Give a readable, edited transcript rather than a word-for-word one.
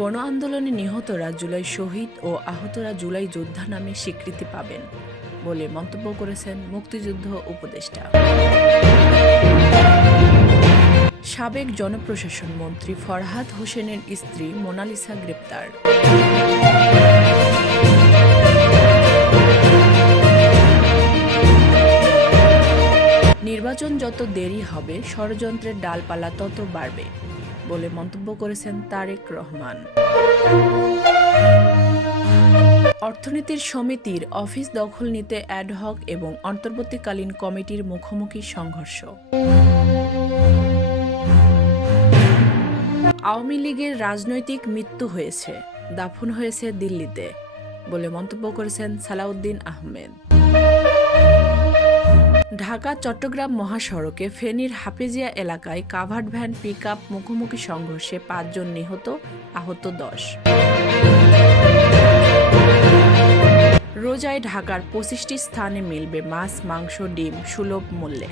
গণ আন্দোলনে নিহতরা জুলাই শহীদ ও আহতরা জুলাই যোদ্ধা নামে স্বীকৃতি পাবেন বলে মন্তব্য করেছেন মুক্তিযুদ্ধ উপদেষ্টা। সাবেক জনপ্রশাসন মন্ত্রী ফরহাদ হোসেনের স্ত্রী মোনালিসা গ্রেপ্তার। নির্বাচন যত দেরি হবে ষড়যন্ত্রের ডালপালা তত বাড়বে বলে মন্তব্য করেছেন তারেক রহমান। অর্থনীতির সমিতির অফিস দখল নিতে অ্যাডহক এবং অন্তর্বর্তীকালীন কমিটির মুখোমুখি সংঘর্ষ। আওয়ামী লীগের রাজনৈতিক মৃত্যু হয়েছে, দাফন হয়েছে দিল্লিতে বলে মন্তব্য করেছেন সালাউদ্দিন আহমেদ। ঢাকা চট্টগ্রাম মহাসড়কে ফেনীর হাফেজিয়া এলাকায় কাভার্ড ভ্যান পিকআপ মুখোমুখি সংঘর্ষে ৫ জন নিহত, আহত ১০। রোজায় ঢাকার ২৫টি স্থানে মিলবে মাছ, মাংস, ডিম সুলভ মূল্যে।